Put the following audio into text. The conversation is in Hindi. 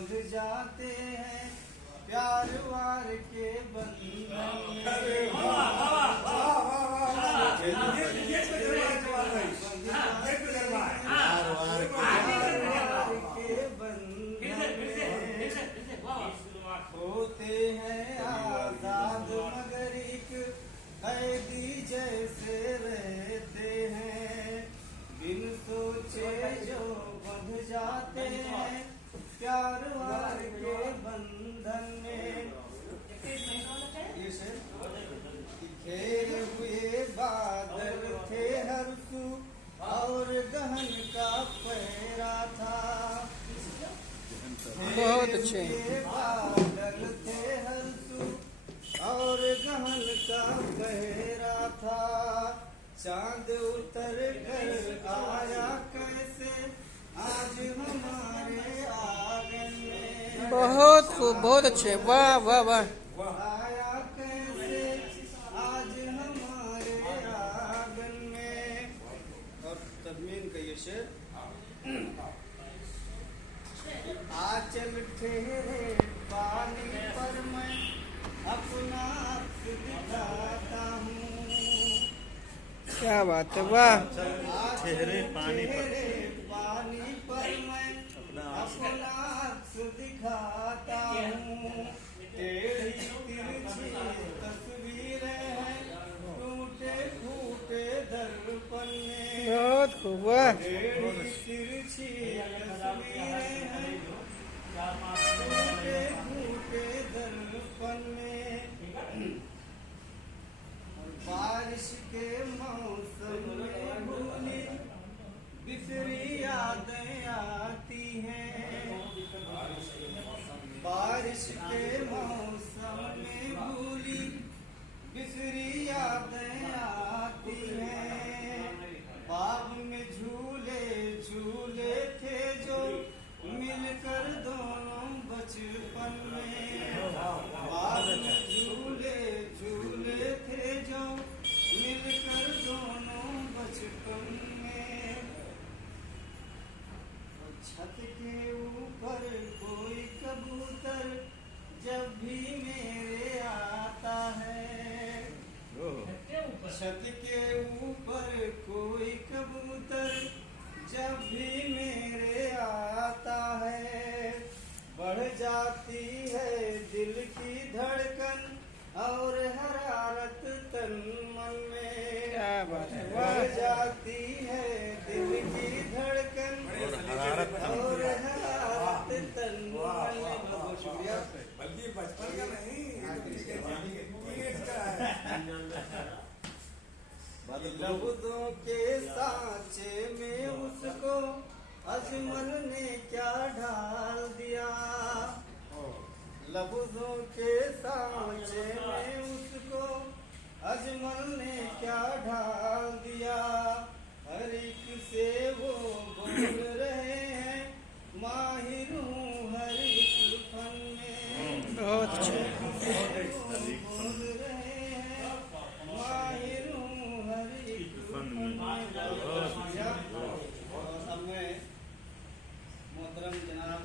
बंध जाते हैं प्यार वार के बंधन होते हैं आजाद मगर एक कैदी जैसे रहते हैं बिन सोचे जो बंध जाते हैं प्यार वार के बंधन में। घेरे हुए बादल थे हरसू और गहन का पहरा था। बहुत अच्छे बादल थे हरसू और गहन का पहरा था। चांद उतर कर आया कैसे आज हमारे आंगन में। बहुत खूब बहुत अच्छे वाह वाह वाह। आया कैसे आज हमारे आंगन में। और तदमीन का ये शेर आंचल ठहरे पानी पर मैं अपना अक्स दिखाता हूँ। क्या बात है वाह। ठहरे पानी पर मैं अपना अक्स दिखाता हूँ। टेढ़ी तिरछी तस्वीरें हैं टूटे फूटे दर्पण में। बहुत खूब वाह। टेढ़ी तिरछी तस्वीरें हैं टूटे फूटे दर्पण में। बारिश के मौसम में भूली बिसरी यादें आती हैं। बारिश के मौसम में भूली बिसरी यादें आती हैं। बाग में झूले झूले थे जो मिलकर दोनों बचपन में। बाग में झूले झूले थे जो मिलकर दोनों बचपन में। छत के ऊपर कोई कबूतर जब भी मेरे आता है। छत के ऊपर कोई कबूतर जब भी मेरे आता है। बढ़ जाती है दिल की धड़कन और हरारत तन मन में। क्या बात है बढ़ जाती है दिल की धड़कन और हरारत तन मन में। बहुत शुक्रिया। बल्कि बचपन का नहीं लफ्जों के सांचे में उसको अजमल ने क्या ढाल दिया। लफ्जों के सांचे में उसको अजमल ने क्या ढाल दिया। हर एक से वो बोल रहे हैं माहिर हूँ हर एक फन में। बहुत अच्छे। बोल रहे हैं माहिर हूँ हर एक फन में। और अब मैं मोहतरम जनाब